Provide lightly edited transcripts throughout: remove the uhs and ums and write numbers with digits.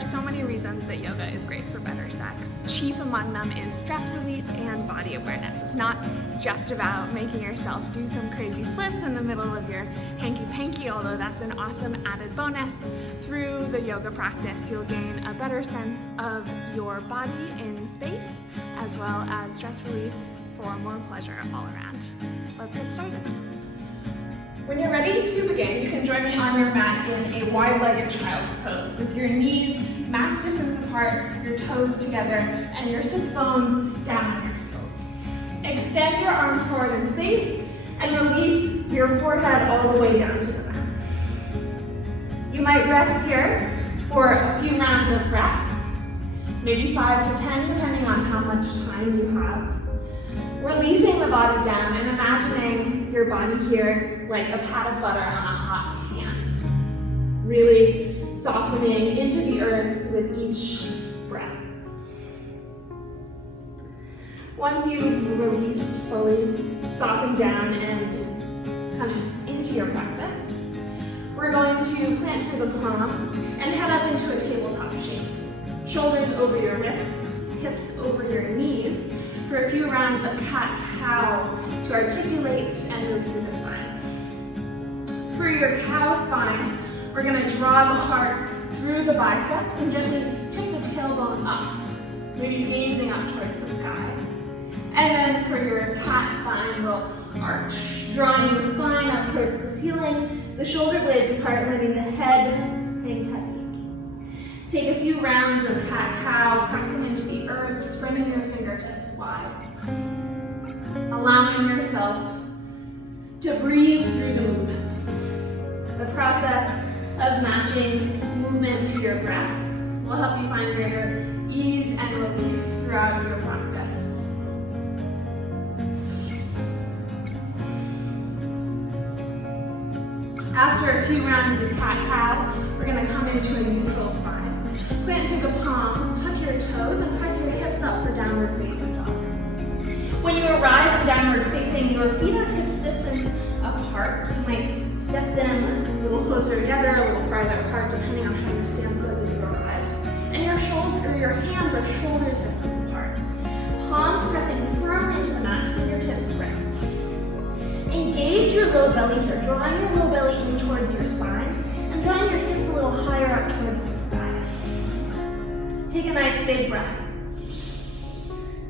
are so many reasons that yoga is great for better sex. Chief among them is stress relief and body awareness. It's not just about making yourself do some crazy splits in the middle of your hanky-panky, although that's an awesome added bonus. Through the yoga practice, you'll gain a better sense of your body in space, as well as stress relief for more pleasure all around. Let's get started. When you're ready to begin, you can join me on your mat in a wide-legged child's pose with your knees max distance apart, your toes together, and your sits bones down on your heels. Extend your arms forward in space and release your forehead all the way down to the mat. You might rest here for a few rounds of breath, maybe 5 to 10 depending on how much time you have. Releasing the body down and imagining your body here like a pat of butter on a hot pan. Really softening into the earth with each breath. Once you've released fully, softened down and come into your practice, we're going to plant through the palms and head up into a tabletop shape. Shoulders over your wrists, hips over your knees, for a few rounds of cat-cow to articulate and move through the spine. For your cow spine, we're going to draw the heart through the biceps and gently tip the tailbone up, maybe gazing up towards the sky. And then for your cat spine, we'll arch, drawing the spine up towards the ceiling, the shoulder blades apart, letting the head hang heavy. Take a few rounds of cat-cow, pressing into the earth, spreading your fingertips wide. Allowing yourself to breathe through the movement. The process of matching movement to your breath will help you find greater ease and relief throughout your practice. After a few rounds of cat-cow, we're going to come into a neutral spine. Plant through the palms, tuck your toes, and press your hips up for downward facing dog. When you arrive in downward facing, your feet are hips distance apart. You might step them a little closer together, a little farther apart, depending on how your stance was as you arrived. And your hands are shoulders distance apart. Palms pressing firm into the mat, fingertips spread. Engage your low belly here, drawing your low belly in towards your spine, and drawing your hips a little higher up towards the sky. Take a nice big breath.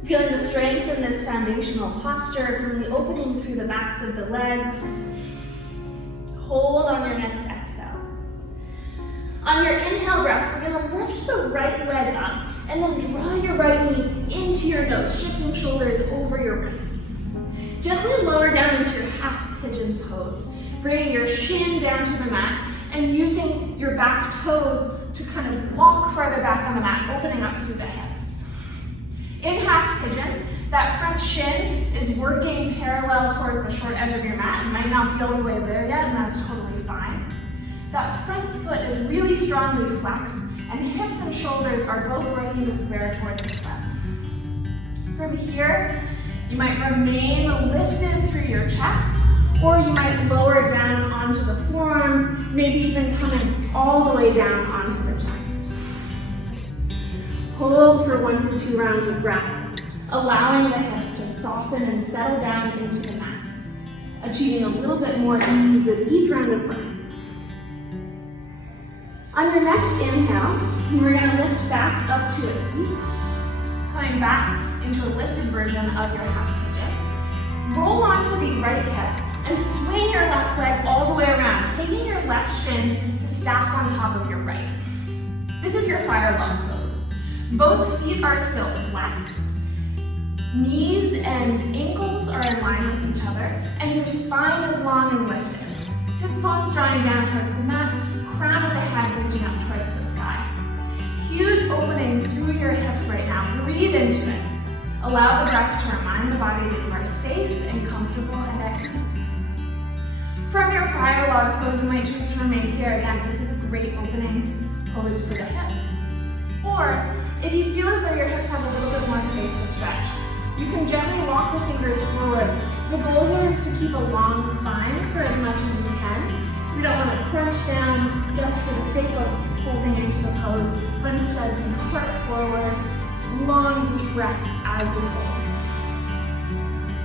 Feeling the strength in this foundational posture from the opening through the backs of the legs. Hold on your next exhale. On your inhale breath, we're going to lift the right leg up and then draw your right knee into your nose, shifting shoulders over your wrists. Gently lower down into your half pigeon pose, bringing your shin down to the mat and using your back toes to kind of walk farther back on the mat, opening up through the hips. In half pigeon, that front shin is working parallel towards the short edge of your mat. It might not be all the way there yet, and that's totally fine. That front foot is really strongly flexed, and hips and shoulders are both working to square towards the front. From here, you might remain lifted through your chest, or you might lower down onto the forearms, maybe even coming all the way down onto the chest. Hold for 1 to 2 rounds of breath, allowing the hips to soften and settle down into the mat, achieving a little bit more ease with each round of breath. On your next inhale, we're going to lift back up to a seat, coming back into a lifted version of your half pigeon. Roll onto the right hip and swing your left leg all the way around, taking your left shin to stack on top of your right. This is your fire log pose. Both feet are still flexed. Knees and ankles are in line with each other, and your spine is long and lifted. Sits bones drawing down towards the mat, crown of the head reaching up towards the sky. Huge opening through your hips right now. Breathe into it. Allow the breath to remind the body that you are safe and comfortable and at ease. From your fire log pose, you might choose to remain here. Again, this is a great opening pose for the hips. Or, if you feel as though your hips have a little bit more space to stretch, you can gently walk the fingers forward. The goal here is to keep a long spine for as much as you can. We don't want want to crunch down just for the sake of holding into the pose, but instead think heart forward, long deep breaths as you fold.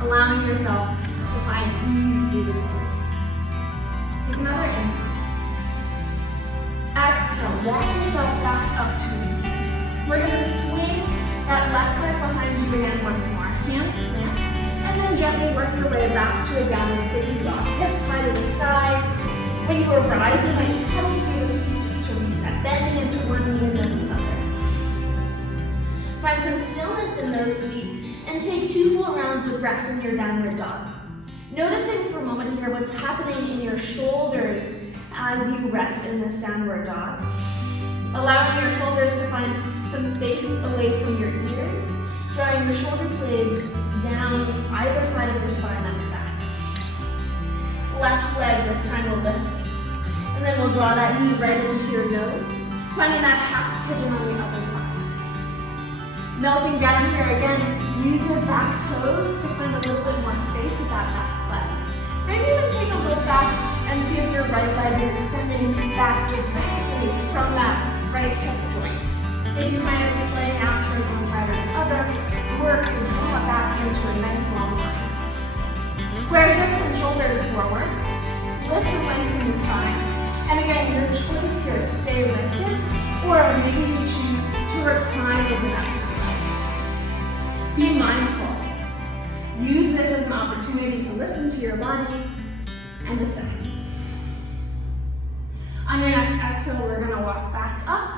Allowing yourself to find ease through the pose. Take another inhale. Exhale, walk yourself back up to a seat. We're going to swing that left leg behind you again once more. Hands plant, and then gently work your way back to a downward facing dog. Hips high to the sky. When you arrive, you might pedal through the feet just to reset, bending into one knee and then the other. Find some stillness in those feet and take 2 full rounds of breath in your downward dog. Noticing for a moment here what's happening in your shoulders as you rest in this downward dog. Allowing your shoulders to find some space away from your ears, drawing your shoulder blades down either side of your spine and back. Left leg this time will lift, and then we'll draw that knee right into your nose, finding that half pigeon on the other side. Melting down here again, use your back toes to find a little bit more space with that back leg. Maybe even take a look back and see if your right leg is extending back directly from that right hip joint. If you find it splaying out towards one side or the other, work to draw it back into a nice long line. Square hips and shoulders forward. Lift and lengthen the spine. And again, your choice here, stay lifted, or maybe you choose to recline over that front leg. Be mindful. Use this as an opportunity to listen to your body and assess. On your next exhale, we're going to walk back up.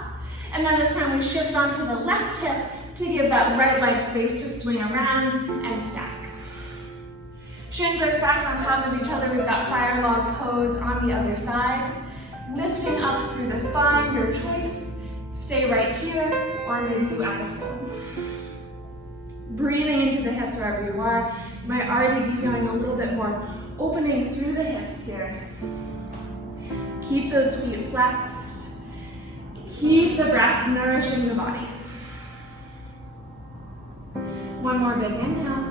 And then this time we shift onto the left hip to give that right leg space to swing around and stack. Shins are stacked on top of each other. We've got fire log pose on the other side. Lifting up through the spine, your choice. Stay right here, or maybe you add a fold. Breathing into the hips wherever you are. You might already be feeling a little bit more opening through the hips here. Keep those feet flexed. Keep the breath nourishing the body. One more big inhale.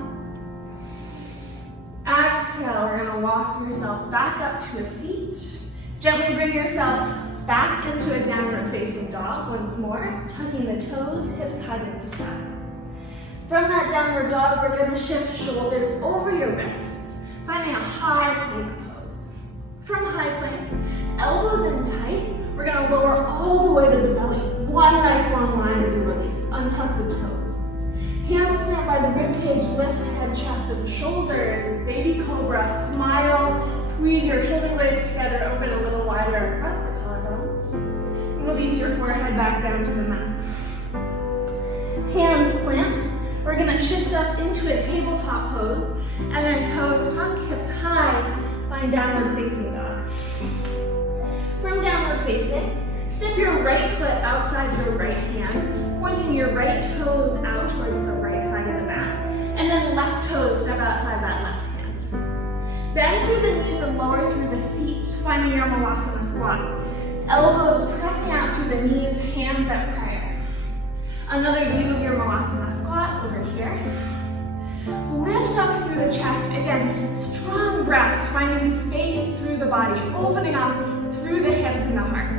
Exhale, we're gonna walk yourself back up to a seat. Gently bring yourself back into a downward facing dog once more, tucking the toes, hips high to the sky. From that downward dog, we're gonna shift shoulders over your wrists, finding a high plank pose. From high plank, elbows in tight, we're gonna lower all the way to the belly. One nice long line as you release. Untuck the toes. Hands plant by the ribcage, lift head, chest, and shoulders. Baby cobra, smile. Squeeze your shoulder blades together, open a little wider across the collarbones. And release your forehead back down to the mat. Hands plant. We're gonna shift up into a tabletop pose, and then toes tuck, hips high, find downward facing dog. From downward facing, step your right foot outside your right hand, pointing your right toes out towards the right side of the mat, and then left toes step outside that left hand. Bend through the knees and lower through the seat, finding your malasana squat. Elbows pressing out through the knees, hands at prayer. Another view of your malasana squat over here. Lift up through the chest. Again, strong breath, finding space through the body, opening up through the hips and the heart.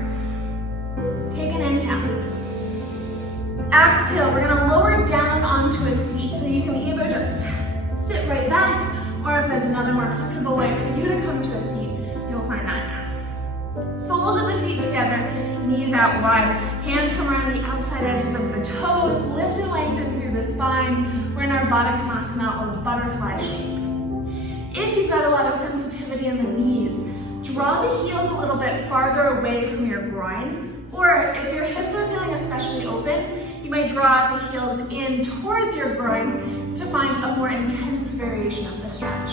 Take an inhale. Exhale, we're gonna lower down onto a seat, so you can either just sit right back, or if there's another more comfortable way for you to come to a seat, you'll find that now. Soles of the feet together, knees out wide, hands come around the outside edges of the toes, lift and lengthen through the spine. We're in our Baddha Konasana or butterfly shape. If you've got a lot of sensitivity in the knees, draw the heels a little bit farther away from your groin, or if your hips are feeling especially open, you might draw the heels in towards your groin to find a more intense variation of the stretch.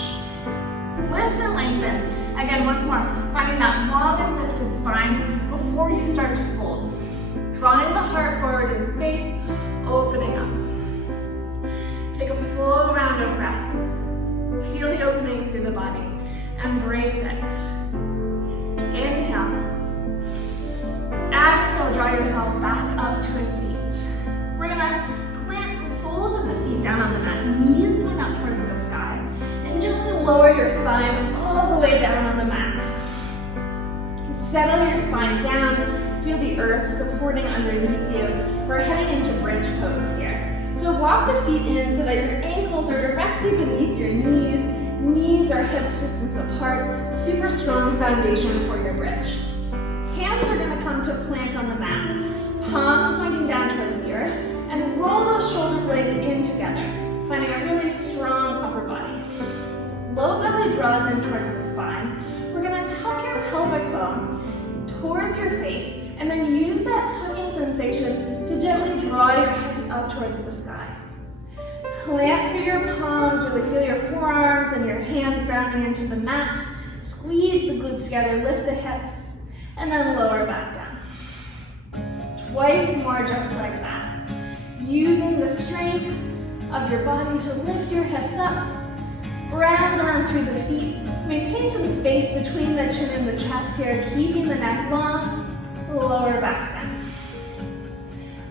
Lift and lengthen. Again, once more, finding that long and lifted spine before you start to fold. Drawing the heart forward in space, opening up. Take a full round of breath. Feel the opening through the body. Embrace it. Inhale. Exhale, draw yourself back up to a seat. We're gonna plant the soles of the feet down on the mat, knees point up towards the sky, and gently lower your spine all the way down on the mat. Settle your spine down, feel the earth supporting underneath you. We're heading into bridge pose here. So walk the feet in so that your ankles are directly beneath your knees. Knees are hips distance apart. Super strong foundation for your bridge. Hands are gonna come to plant on the mat. Palms pointing down towards the earth. And roll those shoulder blades in together, finding a really strong upper body. Low belly draws in towards the spine. We're gonna tuck your pelvic bone towards your face, and then use that tucking sensation to gently draw your hips up towards the sky. Plant through your palms, really feel your forearms and your hands grounding into the mat. Squeeze the glutes together, lift the hips, and then lower back down. Twice more just like that. Using the strength of your body to lift your hips up, ground down through the feet, maintain some space between the chin and the chest here, keeping the neck long, lower back down.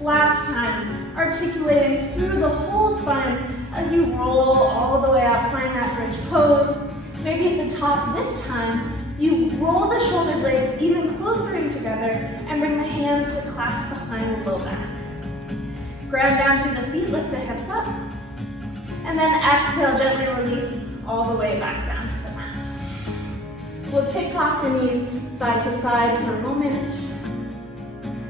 Last time, articulating through the whole spine as you roll all the way up, find that bridge pose. Maybe at the top this time, you roll the shoulder blades even closer in together and bring the hands to clasp behind the low back. Ground down through the feet, lift the hips up, and then exhale, gently release all the way back down to the mat. We'll tick-tock the knees side to side for a moment,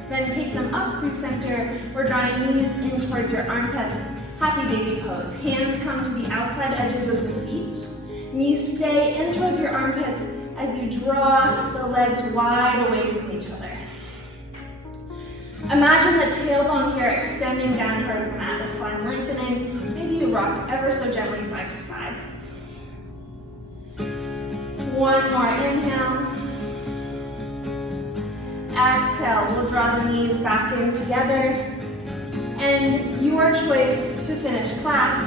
then take them up through center. We're drawing knees in towards your armpits, happy baby pose. Hands come to the outside edges of the feet. Knees stay in towards your armpits as you draw the legs wide away from each other. Imagine the tailbone here extending down towards the mat, the spine lengthening. Maybe you rock ever so gently side to side. One more inhale. Exhale, we'll draw the knees back in together. And your choice to finish class,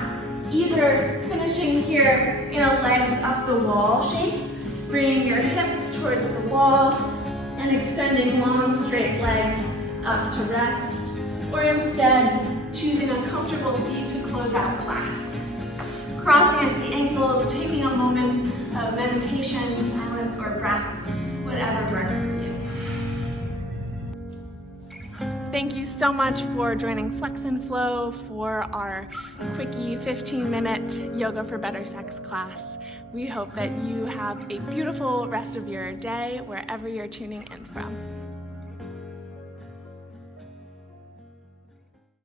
either finishing here in a legs up the wall shape, bringing your hips towards the wall, and extending long straight legs up to rest, or instead choosing a comfortable seat to close out class. Crossing at the ankles, taking a moment of meditation, silence, or breath, whatever works for you. Thank you so much for joining Flex and Flow for our quickie 15-minute Yoga for Better Sex class. We hope that you have a beautiful rest of your day wherever you're tuning in from.